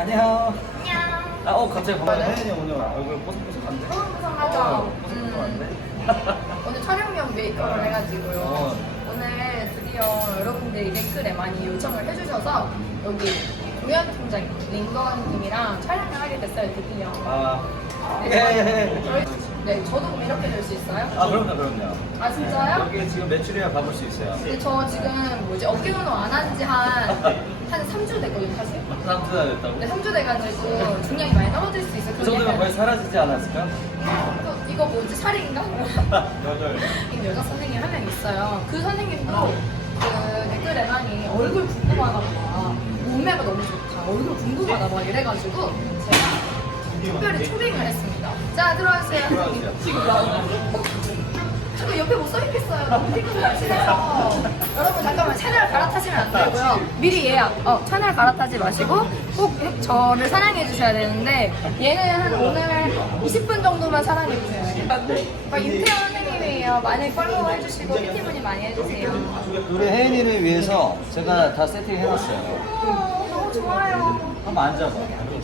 안녕. 안녕. 아, 어, 갑자기 반갑네. 혜연이 오늘 얼굴 뽀송뽀송한데? 뽀송뽀송하죠? 어, 뽀송뽀송한데? 오늘 촬영용 메이크업을 해가지고요. 어. 오늘 드디어 여러분들이 댓글에 많이 요청을 해주셔서 여기 조현 팀장 링건님이랑 촬영을 하게 됐어요, 드디어. 아, 예, 네, 예, 저희, 예. 네, 저도 그럼 이렇게 될 수 있어요? 아, 그럼요, 그럼요. 아, 진짜요? 여기 지금 매출이야 가볼 수 있어요. 근데 저 지금 뭐지 어깨 운동 안 한 지 한 한 3주 됐거든요, 사실. 삼투다 됐다고? 근데 3주 돼가지고 중량이 많이 떨어질 수 있어요. 그 정도면 거의 사라지지 않았을까? 이거, 이거 뭐지 살인가? 여덟. 여자 선생님 한 명 있어요. 그 선생님도 그 댓글에 많이 얼굴 궁금하다 봐. 몸매가 너무 좋다. 얼굴 궁금하다 봐. 이래가지고 제가 특별히 초빙을 했습니다. 자 들어가세요. 들어가세요. 저거 옆에 못 써있겠어요. 너무 피크가 날씬해서. 여러분 잠깐만 채널 갈아타시면 안 되고요. 미리 예약. 어 채널 갈아타지 마시고 꼭 저를 사랑해 주셔야 되는데 얘는 한 오늘 20분 정도만 사랑해 주세요. 아, 임태현 선생님이에요. 많이 팔로우 해주시고 피티분이 많이 해주세요. 우리 혜연이를 위해서 제가 다 세팅 해놨어요. 어, 너무 좋아요. 한번 앉아봐.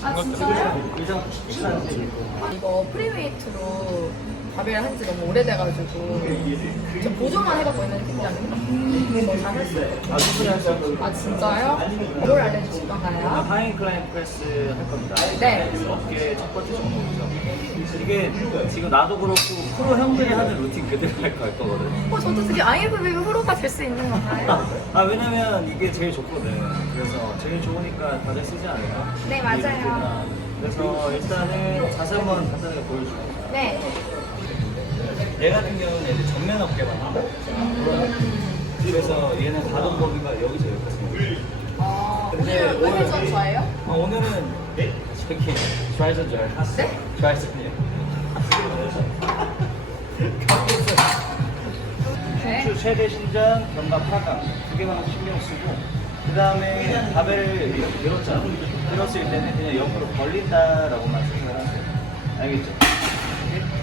아 진짜요? 의자 비싼지. 이거 프리웨이트로 바벨 한지 너무 오래돼가지고 저 보조만 해갖고 있는 팀장님 더 잘했어요. 아. 아 진짜요? 뭘 알려주실 건가요? 하이 인클라인 프레스 할 겁니다. 네. 어깨 첫 번째 종목이죠. 이게 지금 나도 그렇고 프로 형들이 하는 루틴 그대로 할 거- 할 거거든. 어 저도 되게 IFBB 프로가 될 수 있는 건가요? 아 왜냐면 이게 제일 좋거든. 그래서 제일 좋으니까 다들 쓰지 않을까? 네, 이 맞아요. 그래서 일단은 자세 한번 간단하게 보여줄게. 네. 얘 같은 경우는 이제 정면 어깨만 하고 그래서 얘는 가동 범위가 여기서 여기까지. 어, 근데 오늘 오늘 오늘- 전 좋아해요? 아, 오늘은 스킨 트라이전 절. 네? 트라이 스킨. 네. 수 최대 신장, 견갑 하강 두 개만 신경 쓰고 그 다음에 바벨을 이렇게 들었잖아. 들었을 때는 그냥 옆으로 벌린다라고만 생각을 하세요. 알겠죠?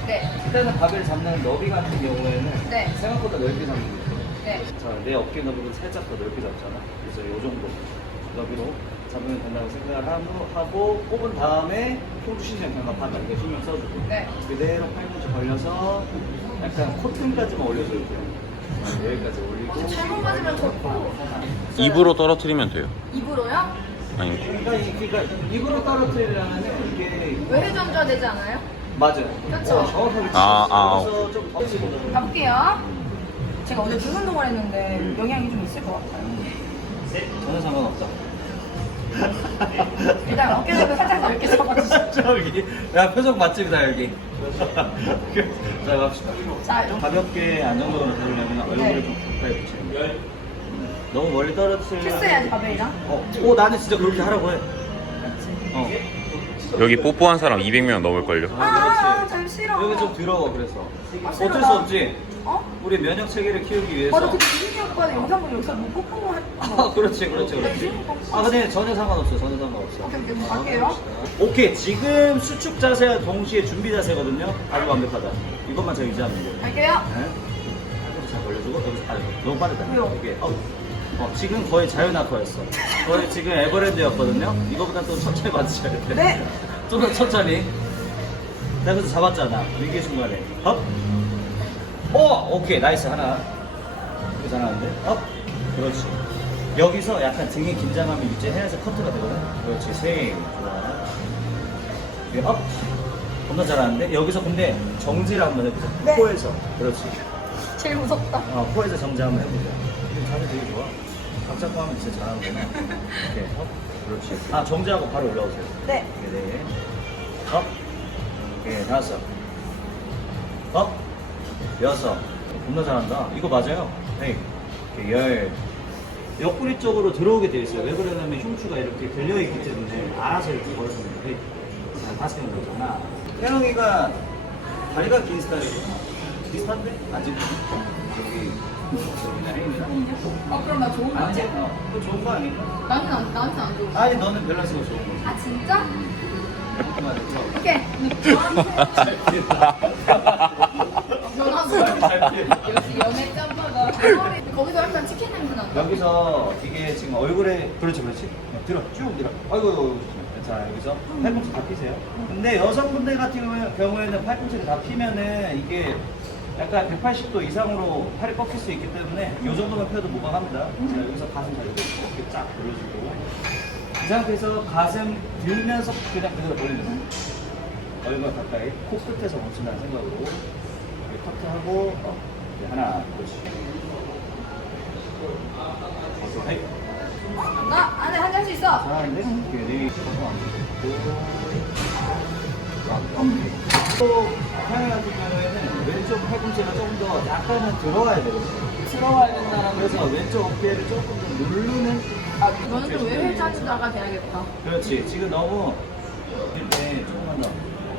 네. 일단은 바벨 잡는 너비 같은 경우에는 네. 생각보다 넓게 잡는 게 있어요. 네. 자, 내 어깨 너비보다 살짝 더 넓게 잡잖아. 그래서 이 정도 너비로 잡으면 된다고 생각을 하고, 하고 뽑은 다음에 흉주 신장 하강 이거 신경 써주고 네. 그대로 팔꿈치 벌려서 약간 코튼까지만 올려줄게요. 어, 여기까지 올리고 잘못 맞으면 저 입으로 떨어뜨리면 돼요. 입으로요? 아니 그러니까, 이- 그러니까 입으로 떨어뜨리려면 이게 외회전자 되지 않아요? 맞아요. 그쵸? 어, 정확하게 아, 아, 좀 가볼게요. 제가 어제 등 운동을 했는데 영향이 좀 있을 것 같아요. 전혀 상관없다. 일단 어깨도 살짝 넓게 잡아주시죠. 저기 야 표정 맛집이다 여기. 자 갑시다. 자, 좀 가볍게 안정적으로 잡으려면 얼굴을 네. 좀 가까이 붙이는 거야. 너무 멀리 떨어뜨리려면 키스해야지 바벨이랑. 어, 오 나는 진짜 그렇게 하라고 해. 어. 여기 뽀뽀한 사람 200명 넘을걸요. 아, 그렇지. 잘 싫어. 여기 좀 더러워 그래서. 아, 싫어, 어쩔 나. 수 없지. 어? 우리 면역 체계를 키우기 위해서. 맞아, 근데 이민이 오빠는 영상 보고 여기서 못 뽀뽀 했 아, 그렇지, 그렇지, 그렇지. 아, 근데 전혀 상관없어, 전혀 상관없어. 오케이, 오케이, 어, 갈게요. 오케이, 지금 수축 자세와 동시에 준비 자세거든요. 아주 완벽하다. 이것만 잘 유지하면 돼요. 갈게요. 네. 여기서 잘 벌려주고, 여기서, 아, 너무 빠르다. 왜요? 이게, 어, 어, 지금 거의 자유낙하였어. 거의 지금 에버랜드였거든요. 이거보다 또 천천히 맞으셔야 돼. 네. 좀 더 천천히. 나 그래서 잡았잖아. 위기 순간에. 업. 오, 오케이, 나이스. 하나. 이거 잘하는데? 업. 그렇지. 여기서 약간 등의 긴장감이 유지해야지 커트가 되거든. 그렇지. 스윙. 좋아. 업. 겁나 잘하는데? 여기서 근데 정지를 한번 해보자. 네. 코에서. 그렇지. 제일 무섭다. 어, 코에서 정지 한번 해보자. 자세 되게 좋아. 각 잡고 하면 진짜 잘하는구나. 오케이. 업. 그렇지. 아, 정지하고 바로 올라오세요. 네. 오케이, 네. 업. 오케이, 다섯. 업. 여섯. 겁나 잘한다. 이거 맞아요. 네. 오케이, 열. 옆구리 쪽으로 들어오게 돼 있어요. 왜 그러냐면 흉추가 이렇게 들려 있기 때문에 알아서 이렇게 걸어주는 거예요. 자, 다섯 개 넣었잖아. 혜영이가 다리가 긴 스타일이구나. 비슷한데? 아직 저기 어, 그럼 나 좋은 거 아니? 어, 그거 좋은 거 아닌가? 나는 안, 나한테 안 좋은 거. 아니 너는 밸런스가 좋은 거지. 아, 진짜? 그만, 그만. 오케이. 전화도 역시 연애 짬바가 거기서 약간 치킨 냄새 난다. 여기서 이게 지금 얼굴에 그렇지 그렇지 어, 들어 쭉 들어 아이고 자 여기서 팔꿈치 다 피세요. 근데 여성분들 같은 경우에- 경우에는 팔꿈치를 다 피면은 이게 약간 180도 이상으로 팔이 꺾일 수 있기 때문에 이 정도만 펴도 무방합니다. 자 여기서 가슴 잘 들고 어깨 쫙 올려주고 이 상태에서 가슴 들면서 그냥 그대로 거예요. 얼굴 가까이 코끝에서 멈춘다는 생각으로 이렇게 터트하고 어, 이제 하나 그렇지. 어서 헤이. 나 안에 한 잔씩 있어. 자, 이제 이렇게 네 또 경우에는 왼쪽 팔꿈치가 조금 더 약간은 들어와야 되거든요. 들어와야 된다는 그래서 왼쪽 어깨를 조금 더 누르는 아, 이거는 좀 외회전자가 돼야겠다. 그렇지. 지금 너무 이때 조금만 더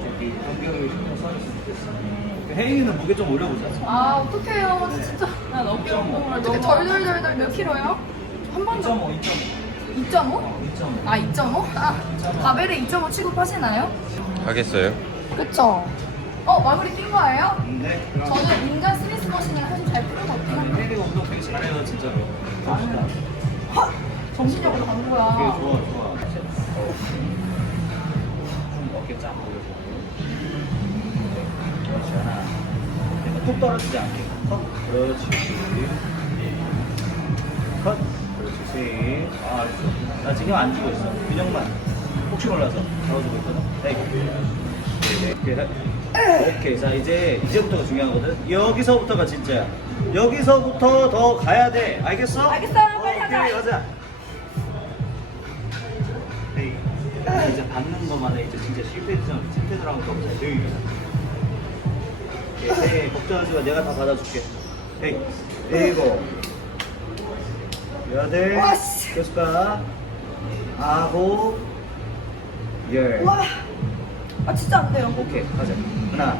저기 간격을 신경 써줬으면 좋겠어. 혜인이는 무게 좀 올려보자. 아, 어떡해요. 진짜. 난 어깨 운동을 너무 덜덜덜덜 몇 킬로요? 한 번도 2.5, 2.5. 2.5? 어, 2.5. 아, 2.5? 아, 바벨에 2.5 취급하시나요? 하겠어요? 그쵸. 어, 마무리 낀 거예요? 네. 저는 인간 스미스 머신을 사실 잘 필요가 없긴 한데. 혜인이가 운동 되게 잘해요, 진짜로. 갑시다. 정신력으로 가는 되게 거야. 좋아, 좋아. 좀 어깨 쫙 올려주고. 그렇지, 하나. 떨어지지 않게. 컷. 그렇지. 컷. 그렇지, 셋. 아, 알았어. 나 지금 안 주고 있어. 균형만. 혹시 몰라서 잡아주고 있거든. 네. 오케이. 오케이. 자, 이제, 이제부터가 중요하거든. 여기서부터가 진짜야. 여기서부터 더 가야 돼. 알겠어? 알겠어요. 빨리 하자. 오케이, 가자. 네. 아, 이제 받는 것만 해. 이제 진짜 실패전, 실패들하고 너무 잘 되게. 네, 걱정하지 마. 내가 다 받아줄게. 헤이, 일곱, 여덟, 와, 씨. 계속 가. 아홉, 열. 와. 아, 진짜 안 돼요. 오케이, 가자. 하나,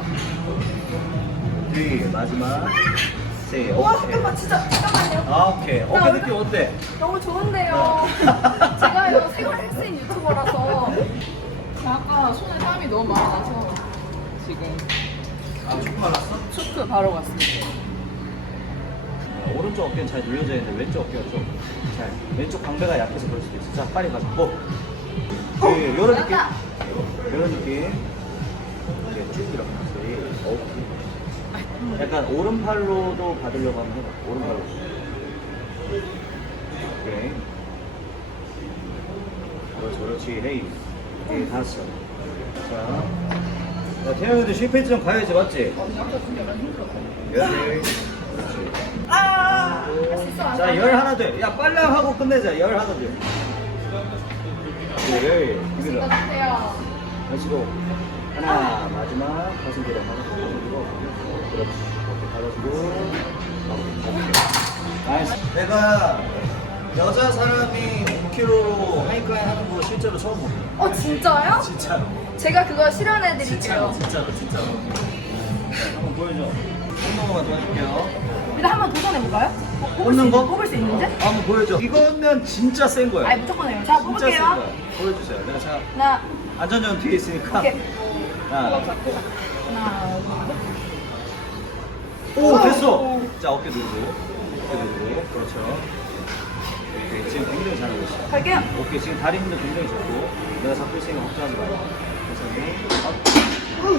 둘, 마지막, 셋, 와, 오케이. 잠깐만, 진짜. 잠깐만요. 아, 오케이. 어깨 느낌 어때? 너무 좋은데요. 제가 요 생활 헬스인 유튜버라서 아까 손에 땀이 너무 많이 나서 지금 아, 좀 빨랐어? 쇼트 바로 갔습니다. 어, 오른쪽 어깨는 잘 눌려져 있는데 왼쪽 어깨가 좀잘 왼쪽 광배가 약해서 그럴 수도 있어. 자, 빨리 가자. 고. 느낌. 잘한다. 이런 느낌. 이렇게 쭉 이렇게. 오케이. 약간 오른팔로도 받으려고 하면 해봐. 오른팔로. 오케이. 그렇지, 그렇지. 헤이. 오케이, 다섯. 자. 야, 태영이도 실패지점 가야지, 맞지? 여덟. 그렇지. 아, 있어. 자, 열 하나 더. 야, 빨리 하고 끝내자. 열 하나 더. 열. 힘들어. 어떠세요? 다시고. 하나, 마지막. 가슴 들어. 가슴 들어. 그렇지. 어깨 받아주고. 나이스. 내가 여자 사람이 5kg 하이크라인 하는 거 실제로 처음 보네. 어 진짜요? 진짜로. 제가 그거 실현해드릴게요. 진짜로, 진짜로, 진짜로. 한번 보여줘. 한 번만 도와줄게요. 일단 한번 도전해볼까요? 어, 뽑을 뽑는 수 있- 거? 뽑을 수 있는지? 한번 보여줘. 이거면 진짜 센 거야. 아니 무조건 해요. 자 진짜 센 뽑을게요. 거야. 보여주세요. 내가 자 하나, 안전전 뒤에 있으니까. 오케이. 하나. 하나, 오 됐어. 자 어깨 누르고 어깨 누르고 그렇죠. 오케이 지금 굉장히 잘하고 있어. 갈게요. 오케이 지금 다리 힘도 굉장히 좋고 내가 잡고 있으니까 걱정하지 마요. 천천히.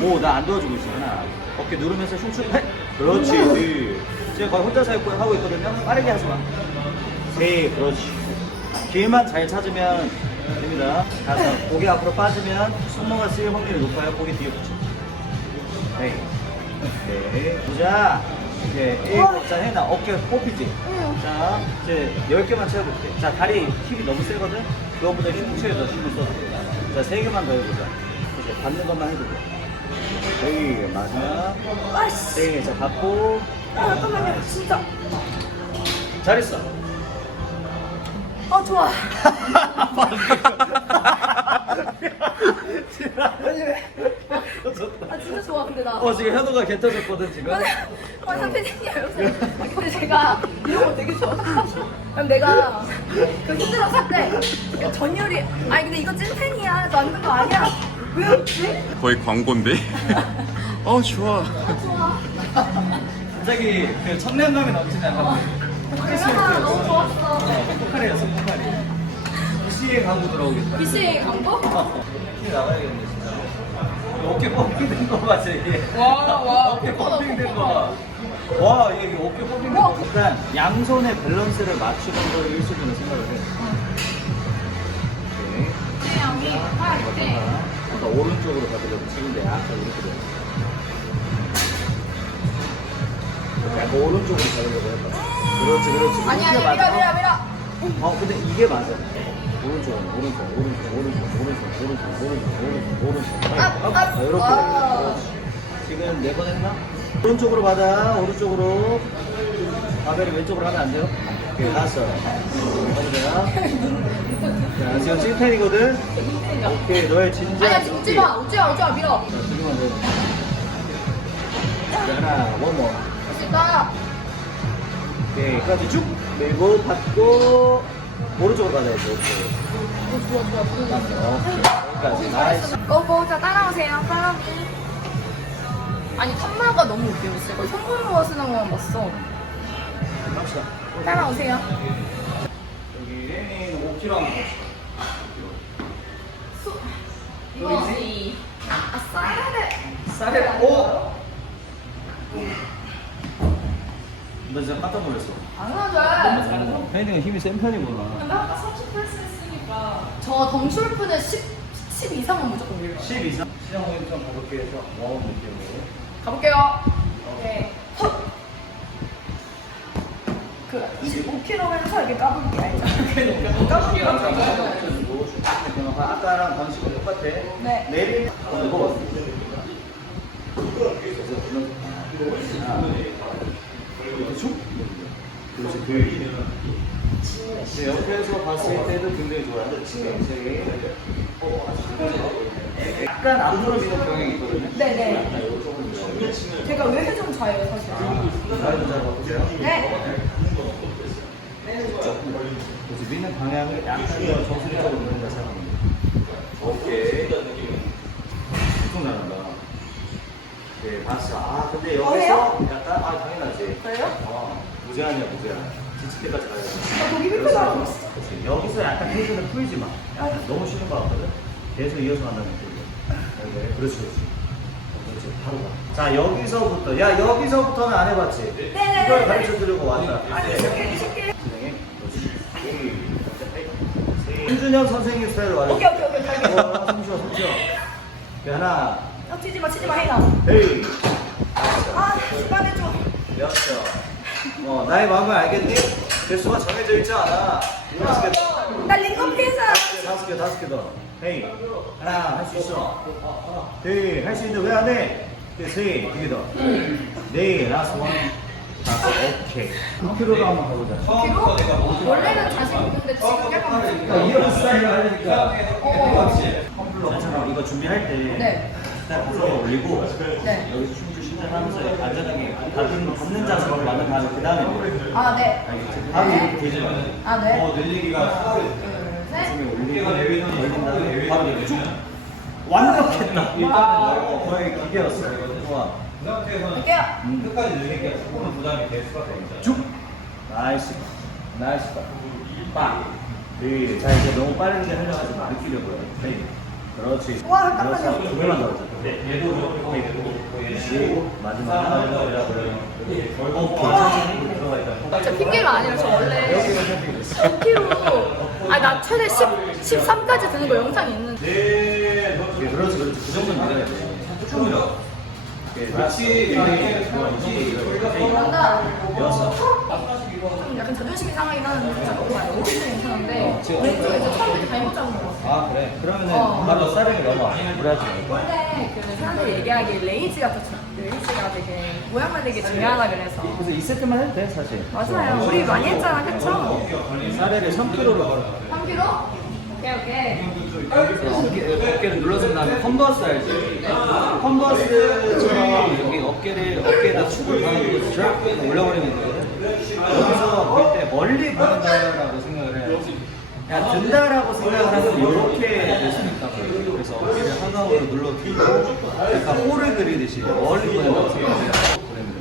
오 나 안 도와주고 있어 하나. 어깨 누르면서 흉추 해. 그렇지. 둘. 지금 거의 혼자서 하고 하고 있거든요. 빠르게 하지 마. 셋 그렇지. 길만 잘 찾으면 됩니다. 다섯. 고개 앞으로 빠지면 손모가 쓰일 확률이 높아요. 고개 뒤에 붙여. 네. 네. 보자. 이제 일곱. 자, 혜나 어깨 뽑히지? 응. 자, 이제 열 개만 채워볼게. 자, 다리 힘이 너무 세거든? 그거보다 흉추에 더 힘을 돼. 자, 세 개만 더 해보자. 이제 받는 것만. 네, 마지막. 아씨. 네, 자, 받고. 아 잠깐만요. 진짜. 잘했어. 어 좋아. 아 진짜 좋아 근데 나. 어, 지금 현우가 개 터졌거든, 지금. 아니, 여기서. 아, 근데 제가 이런 거 되게 좋아. 그럼 내가 그 힘들었을 때 전율이 아니 근데 이거 찐텐이야 만든 거 아니야? 왜 없지? 거의 광고인데? 어 좋아 좋아. 갑자기 그 청량감이 넘치잖아. 그래서 너무 좋았어. 포카리였어, 포카리. BCA 광고 들어오겠다. BCA 광고? 키 나가야겠네 진짜. 어깨 펌핑 된 거 봐, 이게. 와, 와. 어깨 펌핑 된 거 봐. 와, 이게 어깨 펌핑 된 거. 일단 양손의 밸런스를 맞추는 걸 일수준으로 생각을 해. 오케이. 태양이 팔 때. 아까 오른쪽으로 지금 내가 아까 이렇게 돼. 약간 오른쪽으로 가려고 해봐. 그렇지, 그렇지. 아니 이게 아니 밀어. 밀어 밀어. 어, 근데 이게 맞아. 오른쪽, 오른쪽, 오른쪽, 오른쪽, 오른쪽, 오른쪽, 오른쪽, 오른쪽, 오른쪽. 아, 아, 아, 이렇게. 와. 그렇지. 지금 네 번 했나? 오른쪽으로 받아, 오른쪽으로. 바벨을 왼쪽으로 하면 안 돼요? 오케이, 다섯. 가보자. 자, 지금 찐텐이거든? 오케이, 너의 진짜. 아니야 지금 웃지 마 웃지 마 웃지 마 밀어. 자, 지금 안 돼. 자, 하나, 원모. 할수 있다. 오케이, 끝까지 쭉 밀고, 받고, 오른쪽으로 오케이. 좋아 좋아. 오케이, 여기까지. 나이스. 고고자 따라오세요 사람이. 아니 탐마가 너무 웃겨 거의 성공모아 쓰는 것만 봤어. 갑시다. 따라오세요. 여기는 5kg 하면 돼. 이거지. 아 쌀을. 쌀에, 오! 나 진짜 깜짝 놀랐어. 안 하죠. 혜인이가 힘이 센 편이구나. 근데 아까 30플스 했으니까 저 덩슐프는 10, 10 이상은 무조건 밀어요 10 이상. 시장 오일 좀 가볍게 해서 와우 느낌으로. 가볼게요 네 헛! 그 25kg 해서 이렇게 까불기 알죠? 까불기 아까랑 방식은 똑같아. 네. 내리. 어, 이거. 이렇게 쭉. 그 렇지. 그. 네, 옆에서 봤을 때도 굉장히 좋아요. 굉장히. 약간 앞으로 미는 경향이 있거든요. 네네 제가 왜 회전 좌예요 사실 다른 잘 바꾸세요. 네 그래서 미는 방향을 약간 더 정수리적으로 미는다 생각합니다. 오케이. 엄청 잘한다. 네, 봤어. 아, 근데 여기서 어래요? 약간, 아, 당연하지. 그래요? 어, 무제한이야, 무제한. 지치기까지 가야 돼. 아, 거기 나고 있어 그렇지. 여기서 약간 텐션을 풀지 마. 야, 너무 쉬는 거 같거든? 계속 이어서 만나면 돼. 네, 그렇지, 그렇지. 어, 그렇지, 바로 가. 자, 여기서부터. 야, 여기서부터는 안 해봤지? 네네네. 이걸 가르쳐 주려고 왔다. 아니 쉽게 쉽게 진행해. 윤준영 선생님 스타일로 말해. 오케이 오케이 오케이 갈게 어, 숨 쉬어, 숨 쉬어. 네, 하나, 어, 치지 마 치지 마 해요 헤이, 아 시간해줘 여섯. 어, 나의 마음을 알겠니? 개수가 정해져 있지 않아. 다섯 개, 더. 나 링거 피해자 다섯 개, 다섯 개 더. 헤이, 하나, 할 수 있어. 헤이, 할수 있는데 왜 안 해? 네, 세, 두개 더. 네, 라스트 원. 다섯, 오케이. 2kg로 한번 가보자. 원래는 자신 있는데 지금 약간 이런 스타일을 하려니까. 어. 컴플러 이거 준비할 때. 네. 딱 컴플러 올리고. 네. 여기서 춤추 신청하면서 안전하게 닫는, 닫는 자세로 만든 다음에 그 다음에. 아 네. 바로 이렇게 되지 마. 아 네. 어, 늘 얘기가 둘 셋 가슴에 올리고 올린 다음에 바로 이렇게 쭉. 완벽했다. 일단은 거의 기계였어. 좋아. 할게요 음. 쭉. 나이스. 나이스. 빡. 네. 자, 이제 너무 빠르게 하려고 하지 마. 느끼려고요. 네. 그렇지. 와, 깜짝이야. 두 개만 넣어줘. 그렇지. 마지막 하나 더. 저 핑계가 아니라 저 원래 10kg 아니 나 최대 10, 13까지 드는 거 영상이 있는데 네, 그렇지, 그렇지. 그 정도는 밀어야 돼. 오케이, 그렇지. 이렇게. 좋아, 이 정도 밀어야 돼. 뭔가 여섯. 좀 약간 자존심이 상하긴 하는데 잠깐만 오른쪽 괜찮은데 지금 왼쪽에서 처음부터 잘못 잡은 거 같아 아, 그래? 그러면은 어. 바로 싸르게 넘어. 그래야지. 원래 그 사람들이 얘기하기에 레이지가 더 중- 레이지가 되게 모양만 되게 중요하다 그래서 그래서 이 세트만 해도 돼, 사실. 맞아요 우리 많이 했잖아 그쵸? 사례를 3kg로 3kg? 오케이 오케이 어깨, 어깨를 눌러준 다음에 컨버스 알지? 컨버스처럼 여기 어깨를 어깨에다 축을 가는 쫙 올려버리면 되거든. 여기서 볼 때 멀리 보낸다라고 생각을 해야지. 야 든다라고 생각을 하면 이렇게 될 수 있다. 그래서 어깨를 하강으로 눌러주고 약간 홀을 그리듯이 멀리 보낸다고 생각을 해요.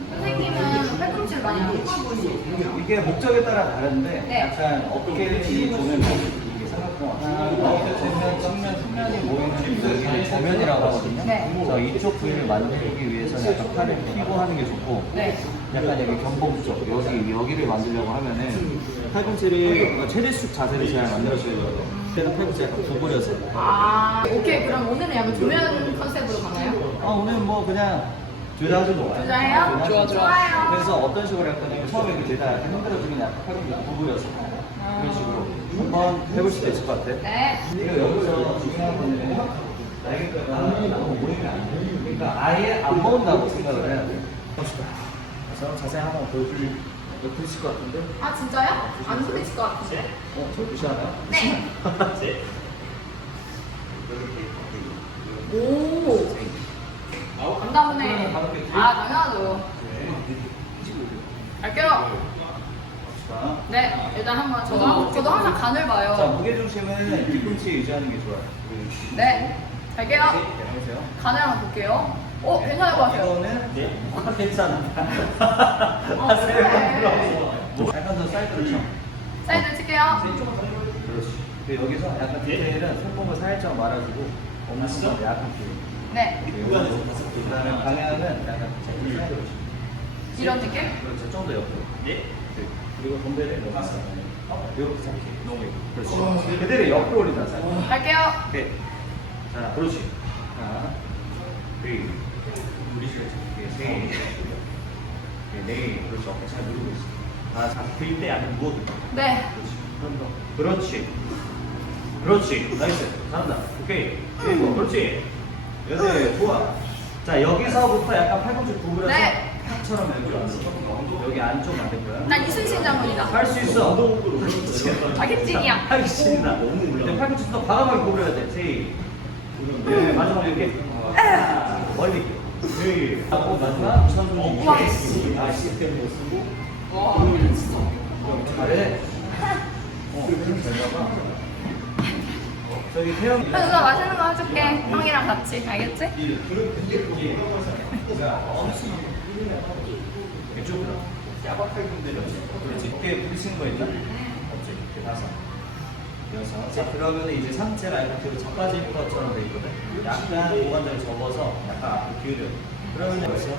선생님은 팔꿈치를 많이 하고 이게 목적에 따라 다른데 네. 약간 어깨를 이 보면 이게 생각보다 가운데 측면, 측면, 측면이 모이는 여기를 저면이라고 하거든요. 네. 그래서 이쪽 부위를 만들기 위해서는 약간 팔을 펴고 하는 게 좋고, 네. 약간 여기 쪽, 여기, 여기를 만들려고 하면은 팔꿈치를 최대축 자세를 잘 만들어줘야 돼요. 그때는 팔꿈치 약간 구부려서. 아, 오케이. 그럼 오늘은 약간 조면 컨셉으로 가나요? 아, 오늘 뭐 그냥 둘다 해도 좋아요. 둘다 해요? 둘다 좋아, 좋아. 좋아요. 그래서 어떤 식으로 할 거냐면 처음에 이렇게 둘다 약간 흔들어주면 약간 팔꿈치 구부려서. 그런 식으로 한번 해볼 수도 있을 것 같아. 네. 그리고 여기서 중요한 거는 날개뼈가 너무 모이면 안 돼. 그러니까 아예 안 모은다고 생각을 해야 돼. 그래서 자세히 한번 보여줄 보이실 것 같은데? 아, 진짜요? 안 부딪힐 것 같은데? 어, 저 무시하나요? 네. 오. 감사합네. 아, 당연하죠. 갈게요. 자, 네, 일단 한번 저도 저도 항상 간을 자, 봐요. 무게중심은 뒤꿈치 유지하는 게 좋아요. 네, 갈게요. 네, 해보세요. 간을 한번 볼게요. 오, 괜찮을 것 같아요. 이거는 뭐가 괜찮아. 어, 그래. 약간 더 사이드로 쳐. 사이드 칠게요. 그렇지. 그리고 여기서 약간 디테일은 손목을 살짝 말아주고 엄지가 약간 길. 네, 그다음에 방향은 약간 사이드로 쳐. 이런 느낌? 그렇죠. 좀 더 옆으로. 예. 그리고 덤벨을 넘어서. 이렇게 잡기. 너무 예쁘. 그렇지. 그대로 옆으로 올린다. 살짝. 갈게요. 오케이. 자, 그렇지. 자, 그리고 우리 시간 잡기. 세. 네, 네. 그렇지. 어깨 잘 누르고 있어. 아, 자, 들때 약간 누워도 돼. 네. 그렇지. 그렇지. 나이스. 잘한다. 오케이. 그리고 그렇지. 여기 좋아. 자 여기서부터 약간 팔꿈치 구부려서 네. 탑처럼 여기 앉고 여기 안쪽 만들 거야. 난 이순신 장군이다. 할 수 있어. 자격증이야. 하겠습니다. 근데 팔꿈치 또 과감하게 구부려야 돼. 세이. 네, 마지막 이렇게. 하나, 멀리. 둘. 하고 마지막 천천히. 와. 아, 시스템을 쓰고. 와, 진짜. 잘해. 어, 잘 봐봐. 저기 태영이. 그래서 누가 맛있는 거 해줄게. 형이랑 같이. 알겠지? 이쪽으로. 야박하게 흔들려. 그렇지. 어깨에 부딪히는 거 있나? 없지. 이렇게 다 섯. 여섯. 자, 그러면 이제 상체가 약간 뒤로 자빠질 것처럼 돼 있거든. 약간 고관절을 접어서 약간 앞으로 기울여. 그러면 여기서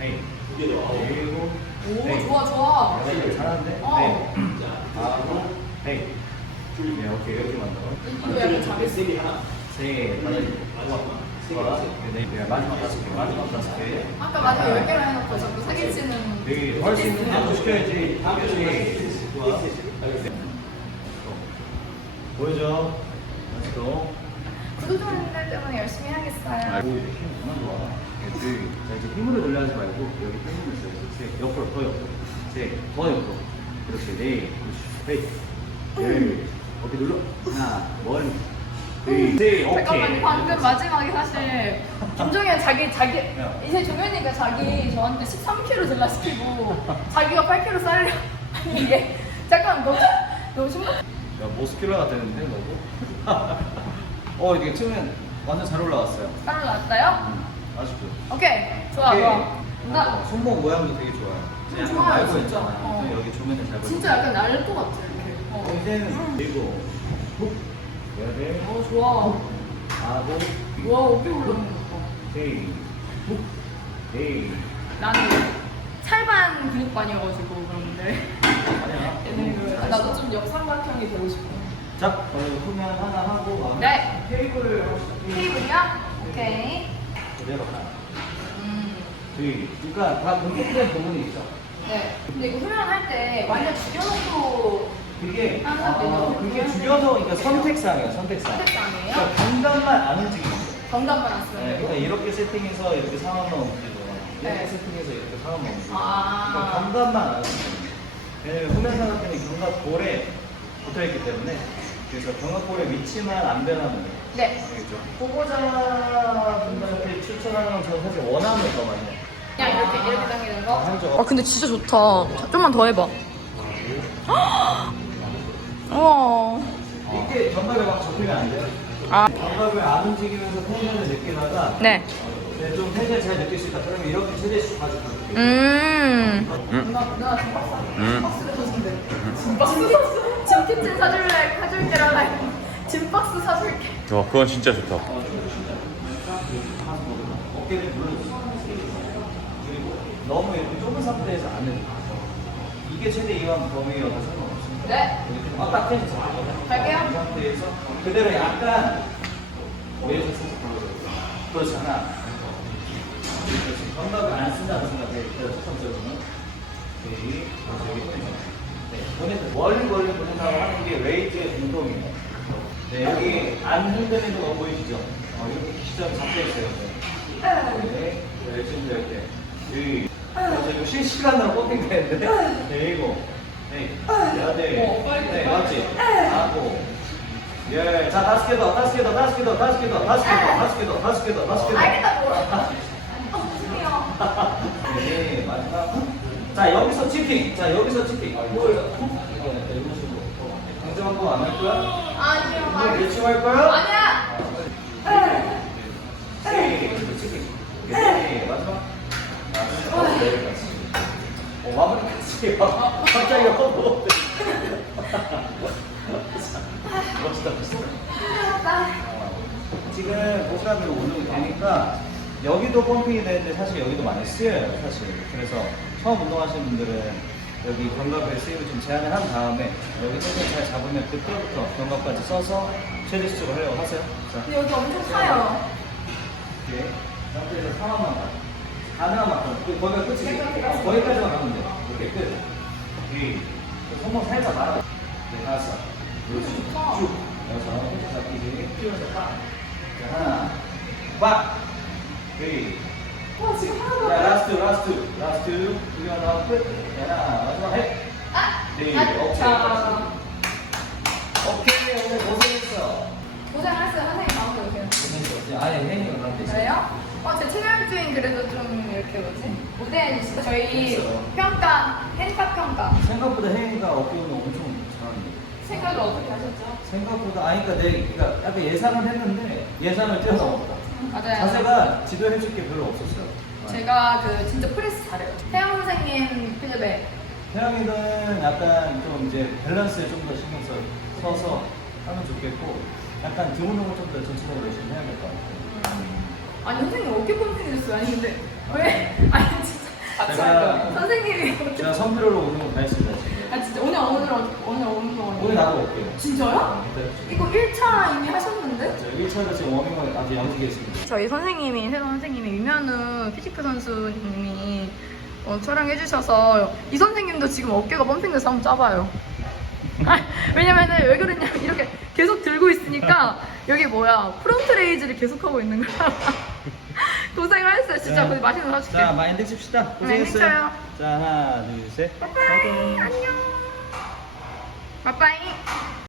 헤이. 그리고 오, 좋아, 좋아. 여기 잘하는데? 어. 네. 하고 헤이. 네, 오케이. 이렇게 만들어. 이거 약간 잘했어. 세, 다섯, 좋아. 네, 네, 마지막 다섯 개, 마지막 다섯 개. 아까 마지막 10개를 해놓고 자꾸 사기치는. 할수 있는 거 시켜야지. 그렇지. 보여줘. 렛츠고. 구독자님들 때문에 열심히 해야겠어요. 오, 힘 정말 좋아. 네, 둘. 자, 이제 힘으로 놀라지 말고 여기 힘을 써야지. 셋, 옆으로, 더 옆으로. 셋, 더 옆으로. 그렇지, 네. 그렇지. 셋, 열. 어깨 눌러. 하나, 멀리. 둘, 셋, 오케이. 잠깐만요. 방금 마지막에 사실 김종현 자기 자기 야. 이제 종현이가 자기 저한테 13kg 들라 시키고 자기가 8kg 쌀려 이게 잠깐 너무 너무 심각. 야, 모스킬러가 되는데, 너도? 어, 이게 치면 완전 잘 올라왔어요. 쌀로 났어요? 음, 아주 좋 오케이 좋아 오케이. 좋아. 나 손목 모양도 되게 좋아요. 음, 약간 좋아요, 말고 진짜. 있잖아요. 어. 여기 조면을 잘 진짜 약간 날 것 같아 이렇게. 어. 이제는 그리고 훅, 열에 어 좋아. 하고 와 어깨 올라오는 거. 봐. 헤이, 훅, 헤이. 나는 찰반 근육반이어가지고 그런데 나도 좀 역삼각형이 되고 싶어. 자, 어, 후면 하나 하고 네. 테이블. 테이블이요? 오케이. 그대로 하나. 음. 둘. 그러니까 다 공격된 부분이 있어. 네. 근데 이거 훈련할 때 완전 죽여놓고 그게 하는 아, 사람도 그게. 줄여서 그러니까 선택사항이에요. 선택사항. 선택사항이에요? 그러니까 공간만 안 움직이는 거예요. 정답만 안 쓰면 네, 되고. 그러니까 이렇게 세팅해서 이렇게 상황만 움직이고 이렇게 네. 세팅해서 이렇게 상황만 움직이고 아. 그러니까 견갑만 안 움직여요. 왜냐면 후면상 같은 경우는 견갑골에 붙어있기 때문에 그래서 견갑골의 위치만 안 변하면 돼요. 네. 알겠죠? 후보자분들한테 추천하는 건 저는 사실 원하는 해요. 그냥 이렇게 이렇게 당기는 거. 한쪽 아 근데 진짜 좋다. 좀만 더 해봐. 우와. 이게 견갑에 막 접히면 안 돼요. 아. 견갑을 안 움직이면서 텐션을 느끼다가 네. 네, 좀 텐션을 잘 느낄 수 있다. 그러면 이렇게 최대씩 가져가요. 음. 응? 누나 누나 지금 박스 응? 박스 줬는데. 지금 박스 줬어. 짐 키친 사줄래? 사줄 때라나 짐 박스 사줄게. 와, 그건 진짜 좋다. 어깨를 눌러주세요. 그리고 너무 이렇게 좁은 상태에서 안 해도 돼요. 이게 최대 이완 범위여서 상관없습니다. 네. 여기 좀 빡빡해지죠. 갈게요. 이 상태에서 그대로 약간 불러줘요. 하나. 그렇지. 감각을 안 생각에 그대로 첫 번째로는 보내죠. 네. 보내서 멀리 멀리 보낸다고 하는 게 웨이트의 운동이에요. 네, 여기 안 흔들리는 거 보이시죠? 어, 이렇게 기점 잡혀 있어요. 네. 네. 열심히 될 때. 이. 그래서 이거 실시간으로 뻗는 게 있는데. 네, 이거. 네. 여덟. 네, 맞지? 하고. 예, 자 다섯 개 더, 다섯 개 더, 다섯 개 더, 다섯 개 더, 다섯 개 더, 다섯 개 더, 다섯 개 더, 다섯 개 더. 알겠다고. 아, 죄송해요. 네, 예, 마지막. 자 여기서 치팅. 자 여기서 치팅. 뭐예요? 강정 한번 안할 거야? 아니요. 오늘 아니. 열심히 할 거야? 아니야. 아, 치팅, 예, 예, 치팅. 아, 네, 마지막. 마무리까지. 어, 마무리까지. 갑자기 하고. 지금 보스라드로 운동이 되니까 여기도 펌핑이 되는데 사실 여기도 많이 쓰여요 사실. 그래서 처음 운동하시는 분들은 여기 견갑의 수입을 좀 제한을 한 다음에 여기 조금 잘 잡으면 그때부터 견갑까지 써서 최대 수축을 하려고 하세요. 자. 근데 여기 엄청 차요. 이렇게 상태에서 상황만 가 하나만 가 그, 거기가 끝이지. 어, 거기까지만 가면 돼 이렇게 끝. 이, 손목 살짝 말아 네, 다섯 그렇지 쭉. 여섯 손목 잡히지. 끼워서 빡 자, 하나 빡 오케이 와, 지금 하나도 자 라스트 라스트 라스트 두개 나와 끝 하나 마지막 해 아! 네, 아, 오케이. 자. 오케이 오늘 고생했어 고생하셨어요. 선생님 가운데 오세요. 고생했어 아니 혜인이가 나한테 있어 그래요? 어, 제 채널 중인 그래도 좀 이렇게 뭐지? 주시죠. 저희 그랬어요. 평가, 행사 평가. 생각보다 혜인이가 어깨 운동 엄청 생각을 어떻게 하셨죠? 생각보다 아니 그러니까 내 그러니까 약간 예상은 했는데 예상을 뛰어넘었다. 맞아요. 자세가 지도해 줄 게 별로 없었어요. 제가 그 진짜 프레스 잘해요. 태영 선생님 피드백. 태양이는 약간 좀 이제 밸런스에 좀 더 신경 써, 써서 하면 좋겠고 약간 등 운동을 좀더 전체적으로 열심히 해야 될 것 같아요. 아니 선생님 어깨 펌핑 해줬어요. 아니 근데 왜? 아니 진짜. 제가-. 선생님이 제가 선두로 오는 거다 했습니다 지금. 아 진짜 오늘 오늘 어- 오늘 오늘 동안 오늘 나도 올게요. 진짜요? 이거 1차 이미 하셨는데? 저 1차로 지금 워밍업 아직 양식에 있습니다. 저희 선생님이 새로운 선생님이 유면우 피지크 선수님이 어, 촬영해 주셔서 이 선생님도 지금 어깨가 펌핑돼서 한번 짜봐요. 아, 왜냐면은 왜 그러냐면 이렇게 계속 들고 있으니까 여기 뭐야 프론트 레이즈를 계속 하고 있는 거야. 고생을 했어요 진짜. 근데 맛있는 거 사줄게. 자, 마인드 칩시다. 네, 고생했어요. 행복해요. 자, 하나, 둘, 셋. 빠빠이 안녕. 빠빠이.